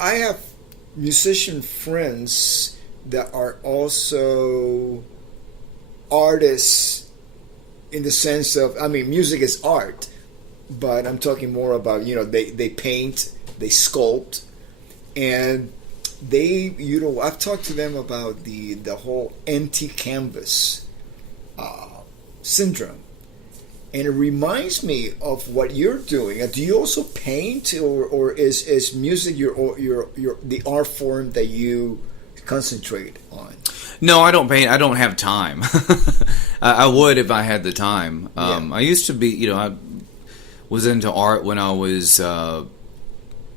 I have musician friends that are also artists in the sense of, I mean, music is art, but I'm talking more about, they paint, they sculpt, and they, I've talked to them about the whole empty canvas syndrome. And it reminds me of what you're doing. Do you also paint, or is music your the art form that you concentrate on? No, I don't paint. I don't have time. I would if I had the time. I used to be, I was into art when I was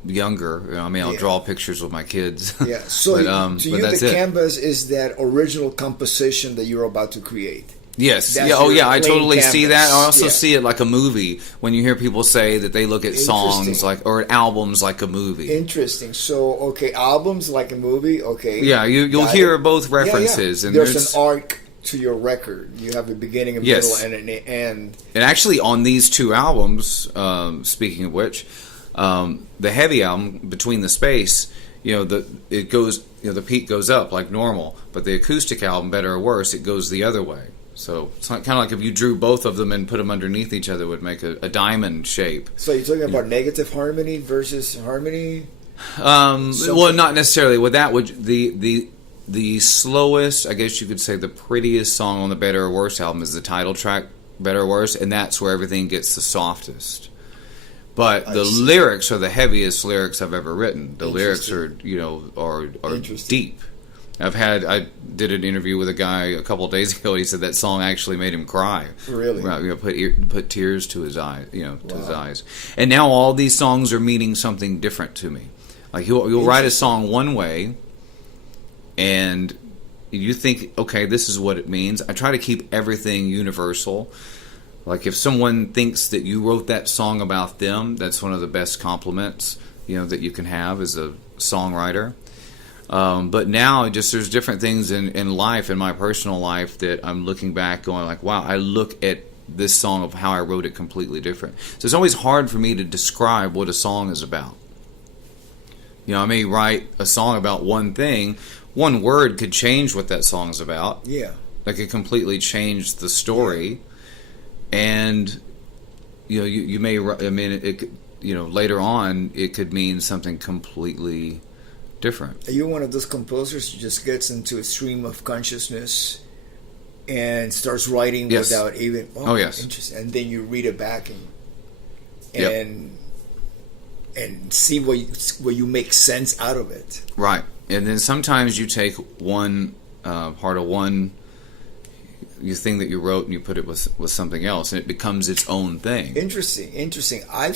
younger. I'll draw pictures with my kids. Yeah. So to you, the canvas is that original composition that you're about to create. Yes. I totally see that. I also see it like a movie. When you hear people say that they look at songs or albums like a movie. Interesting. So, albums like a movie. Okay. Yeah, you'll hear both references. And there's an arc to your record. You have a beginning, a middle, and an end. And actually, on these two albums, speaking of which, the heavy album, Between the Space, it goes, the peak goes up like normal, but the acoustic album, Better or Worse, it goes the other way. So it's kind of like if you drew both of them and put them underneath each other, it would make a diamond shape. So you're talking about negative harmony versus harmony? Well, not necessarily. With that, would the slowest, I guess you could say, the prettiest song on the Better or Worse album is the title track, Better or Worse, and that's where everything gets the softest. But the lyrics are the heaviest lyrics I've ever written. The lyrics are are deep. I did an interview with a guy a couple of days ago. He said that song actually made him cry. Really? Put tears to his eyes. To his eyes. And now all these songs are meaning something different to me. Like you'll write a song one way, and you think, okay, this is what it means. I try to keep everything universal. Like if someone thinks that you wrote that song about them, that's one of the best compliments that you can have as a songwriter. But now there's different things in life, in my personal life, that I'm looking back going like, wow, I look at this song of how I wrote it completely different. So it's always hard for me to describe what a song is about. I may write a song about one thing. One word could change what that song's about. Yeah. That could completely change the story. Yeah. And, you may, later on, it could mean something completely different. Are you one of those composers who just gets into a stream of consciousness and starts writing without even... Oh, yes. Interesting. And then you read it back and see where you make sense out of it. Right. And then sometimes you take one part of one thing that you wrote and you put it with something else, and it becomes its own thing. Interesting. I've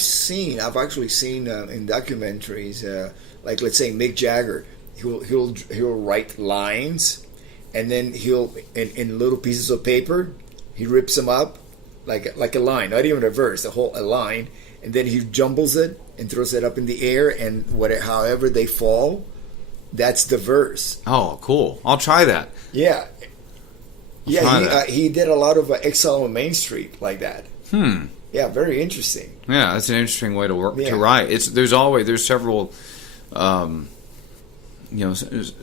actually seen in documentaries... like let's say Mick Jagger, he'll write lines, and then he'll in little pieces of paper, he rips them up like a line, not even a verse, a line, and then he jumbles it and throws it up in the air, and however they fall, that's the verse. Oh, cool! I'll try that. Yeah. He did a lot of Exile on Main Street like that. Yeah, very interesting. Yeah, that's an interesting way to work to write. There's several.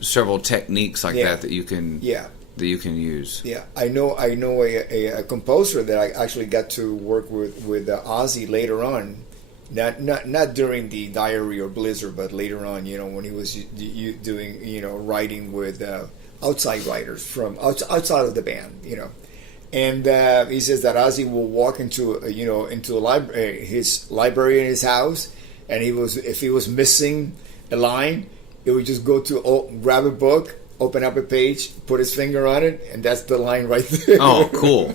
Several techniques like that you can use. Yeah, I know a composer that I actually got to work with Ozzy later on, not during the Diary or Blizzard, but later on, when he was doing writing with outside writers from outside of the band, and he says that Ozzy will walk into his library in his house, and if he was missing a line, it would just go to grab a book, open up a page, put his finger on it, and that's the line right there. Oh, cool.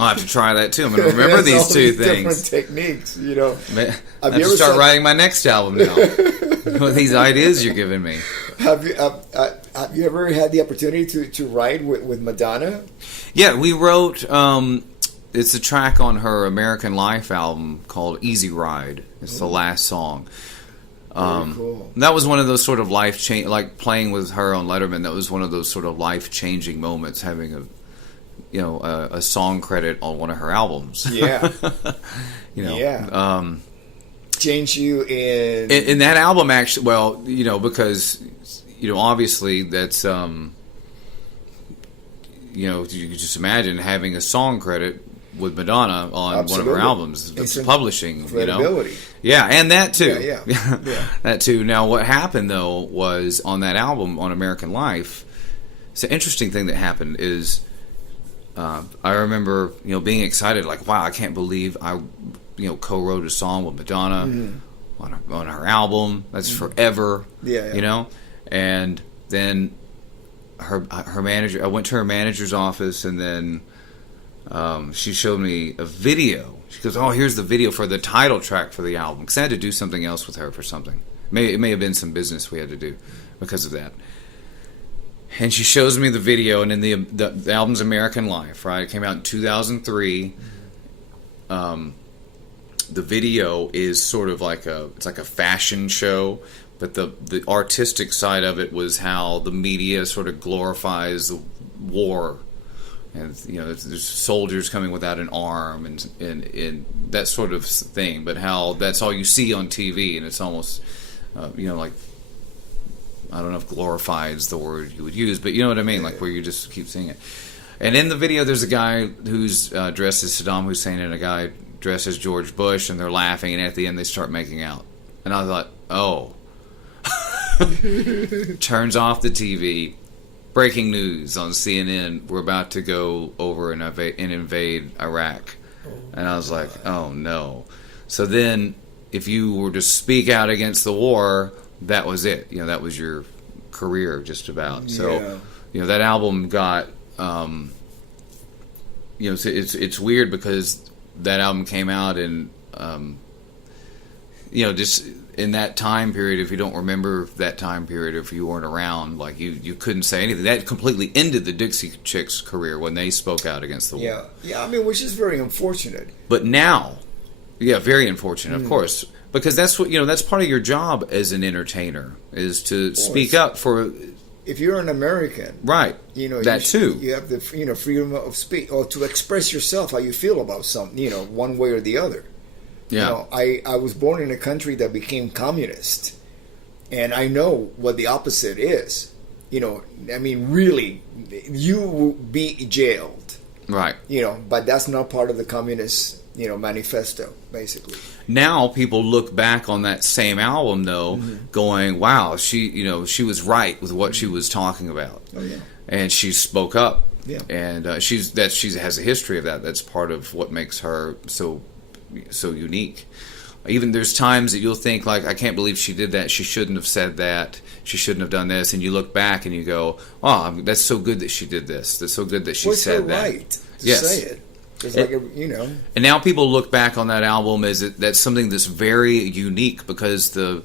I'll have to try that too. I'm going to remember these two things. Different techniques, I have to start writing my next album now with these ideas you're giving me. Have you ever had the opportunity to write with Madonna? Yeah, we wrote... it's a track on her American Life album called Easy Ride. It's the last song. Cool. That was one of those sort of like playing with her on Letterman. That was one of those sort of life-changing moments, having a song credit on one of her albums. Yeah. Yeah. changed you in that album, actually. Well, because obviously that's you could just imagine having a song credit with Madonna on Absolutely. one of her albums. It's publishing, credibility. Yeah, and that too. Yeah. That too. Now, what happened though was on that album, on American Life. It's an interesting thing that happened is I remember being excited, like, wow, I can't believe I co-wrote a song with Madonna on her album. That's forever. Yeah. And then her manager. I went to her manager's office, and then she showed me a video. She goes, "Oh, here's the video for the title track for the album." Because I had to do something else with her for something. It may have been some business we had to do because of that. And she shows me the video, and in the album's American Life, right? It came out in 2003. The video is sort of like a fashion show, but the artistic side of it was how the media sort of glorifies the war, and there's soldiers coming without an arm and that sort of thing, but how that's all you see on TV, and it's almost like, I don't know if glorified is the word you would use, but you know what I mean, like where you just keep seeing it. And in the video, there's a guy who's dressed as Saddam Hussein and a guy dressed as George Bush, and they're laughing, and at the end they start making out. And I thought, oh. Turns off the TV. Breaking news on CNN, we're about to go over and invade Iraq. And I was like, oh no. So then, if you were to speak out against the war, that was it. That was your career, just about. So, that album got, it's weird because that album came out and, just in that time period, if you don't remember that time period, if you weren't around, like you couldn't say anything. That completely ended the Dixie Chicks' career when they spoke out against the war. Yeah. I mean, which is very unfortunate. But now, very unfortunate, of course. Because that's what that's part of your job as an entertainer, is to speak up for. If you're an American, right? That too. You have the freedom of speech, or to express yourself how you feel about something. One way or the other. Yeah. I was born in a country that became communist, and I know what the opposite is. I mean, really, you will be jailed. Right. But that's not part of the communist manifesto, basically. Now people look back on that same album, though, going, "Wow, she was right with what she was talking about." Oh yeah. And she spoke up. Yeah. And she has a history of that. That's part of what makes her so unique. Even there's times that you'll think, like, I can't believe she did that. She shouldn't have said that. She shouldn't have done this. And you look back and you go, "Oh, that's so good that she did this. That's so good that she said that." Right to say it. It's like And now people look back on that album as that's something that's very unique, because the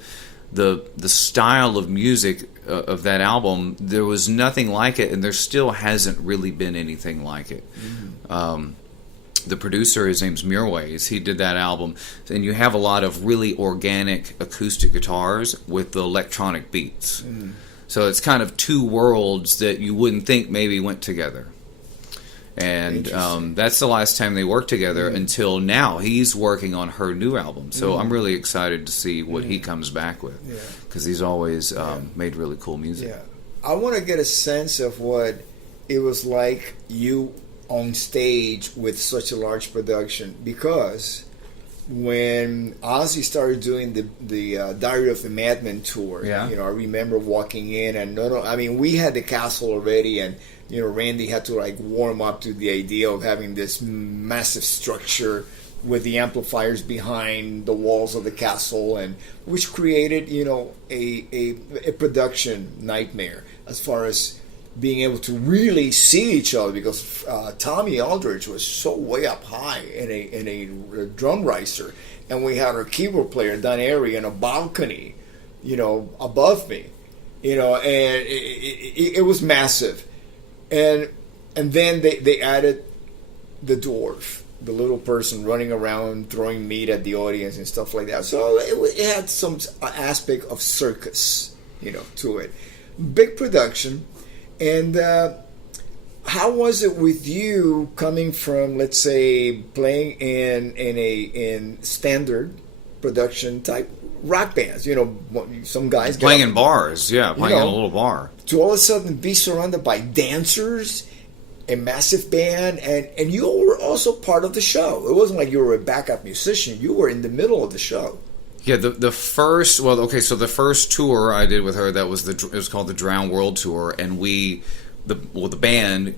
style of music of that album, there was nothing like it, and there still hasn't really been anything like it. The producer, his name's Muirways, he did that album, and you have a lot of really organic acoustic guitars with the electronic beats. So it's kind of two worlds that you wouldn't think maybe went together. And that's the last time they worked together until now. He's working on her new album. So I'm really excited to see what he comes back with, because he's always made really cool music. Yeah. I want to get a sense of what it was like you on stage with such a large production, because when Ozzy started doing the Diary of a Madman tour, I remember walking in and we had the castle already, and Randy had to like warm up to the idea of having this massive structure with the amplifiers behind the walls of the castle, and which created a production nightmare as far as being able to really see each other, because Tommy Aldridge was so way up high in a drum riser, and we had our keyboard player Don Airy in a balcony, above me, and it was massive, and then they added the dwarf, the little person running around throwing meat at the audience and stuff like that. So it had some aspect of circus, to it. Big production. And how was it with you coming from, let's say, playing in standard production type rock bands. You know, some guys Playing in bars, yeah, playing in a little bar. To all of a sudden be surrounded by dancers, a massive band, and you were also part of the show. It wasn't like you were a backup musician. You were in the middle of the show. Yeah, the first, well, okay, so the first tour I did with her, it was called the Drown World Tour, and the band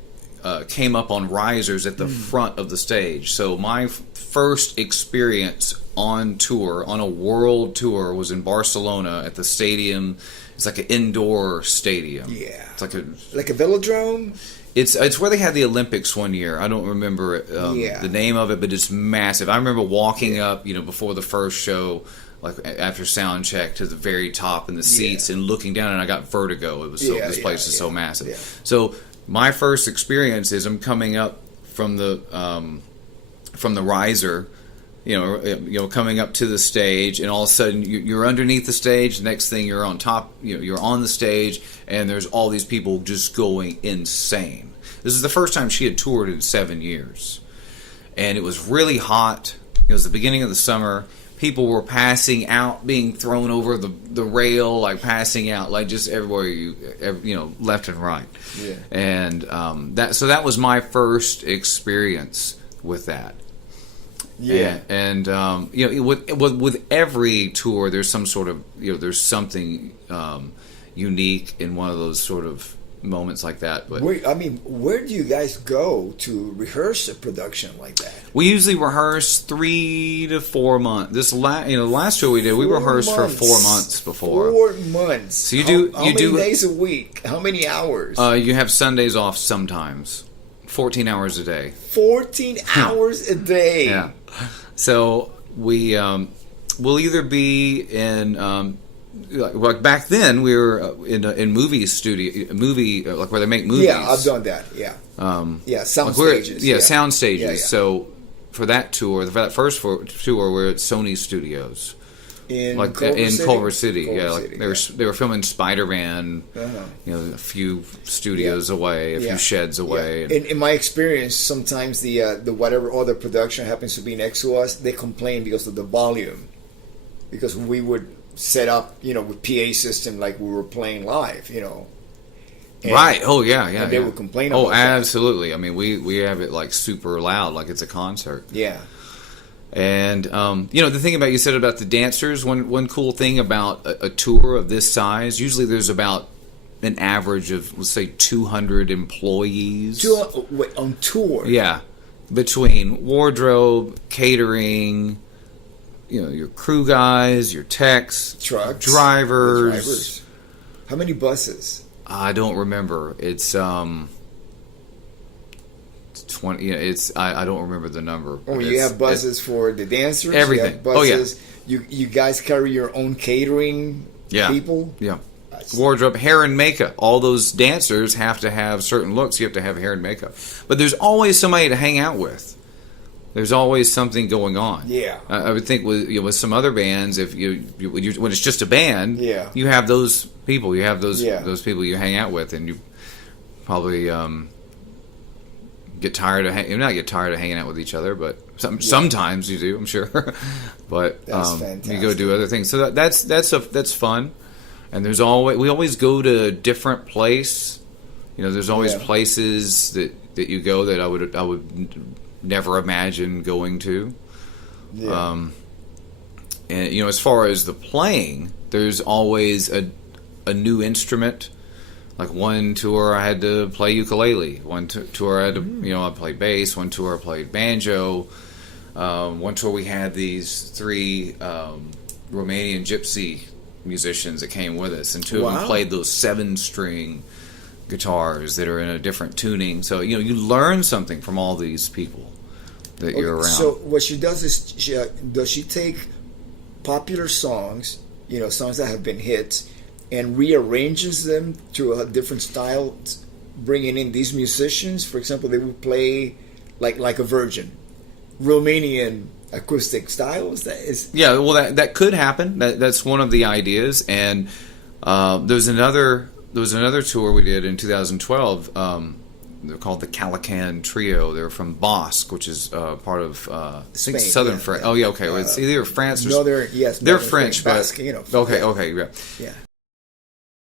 came up on risers at the front of the stage. So my first experience on tour, on a world tour, was in Barcelona at the stadium. It's like an indoor stadium. Yeah. It's like a velodrome? It's where they had the Olympics one year. I don't remember the name of it, but it's massive. I remember walking up, before the first show, like after sound check, to the very top in the seats and looking down, and I got vertigo. It was this place is so massive. Yeah. So my first experience is I'm coming up from the riser, coming up to the stage, and all of a sudden you're underneath the stage. The next thing you're on top, you're on the stage, and there's all these people just going insane. This is the first time she had toured in 7 years, and it was really hot. It was the beginning of the summer. People were passing out, being thrown over the rail, like passing out, like just everywhere, left and right. Yeah. And that was my first experience with that. Yeah. And with every tour, there's some sort of there's something unique in one of those sort of moments like that. But where do you guys go to rehearse a production like that? We usually rehearse 3 to 4 months. This last tour we did, we rehearsed for 4 months before. 4 months. So you do how many days a week? How many hours? You have Sundays off sometimes. 14 hours a day. 14 hours a day. Yeah. So we'll either be in. Like back then, we were in movie studio, like where they make movies. Yeah, I've done that. Yeah, sound stages. Yeah, sound stages. Yeah. So for that first tour, we're at Sony Studios in Culver City. They were filming Spider-Man. A few studios away, a few sheds away. Yeah. In my experience, sometimes the whatever other production happens to be next to us, they complain because of the volume, because we would set up, with PA system like we were playing live, right. Oh yeah. And they would complain about that. Oh, absolutely. I mean, we have it like super loud, like it's a concert. Yeah. And the thing you said about the dancers. One cool thing about a tour of this size, usually there's about an average of, let's say, 200 employees. On tour. Yeah, between wardrobe, catering. Your crew guys, your techs, trucks, drivers. How many buses? I don't remember. It's 20. I don't remember the number. Oh, you have buses for the dancers. Everything. You have buses. You guys carry your own catering. People. Yeah. Wardrobe, hair and makeup. All those dancers have to have certain looks. You have to have hair and makeup. But there's always somebody to hang out with. There's always something going on. Yeah, I would think with some other bands, if when it's just a band, you have those people. You have those people you hang out with, and you probably get tired of hanging out with each other, but sometimes you do. I'm sure, but you go do other things. So that's fun. And we always go to a different place. There's always places that you go that I would never imagine going to. And as far as the playing, there's always a new instrument. Like one tour I had to play ukulele, one tour I had to I played bass, one tour I played banjo, one tour we had these 3 Romanian gypsy musicians that came with us, and 2 of them played those 7-string guitars that are in a different tuning. So you learn something from all these people that you're around. So what she does is does she take popular songs, songs that have been hits, and rearranges them to a different style, bringing in these musicians? For example, they would play like a Virgin Romanian acoustic style. That could happen. That's one of the ideas. And there was another tour we did in 2012 they're called the Calacan Trio. They're from Basque, which is part of I think Spain, southern yeah, France. yeah. Oh yeah, okay. Well, it's either France or No, they're French, but Basque, okay, yeah. yeah.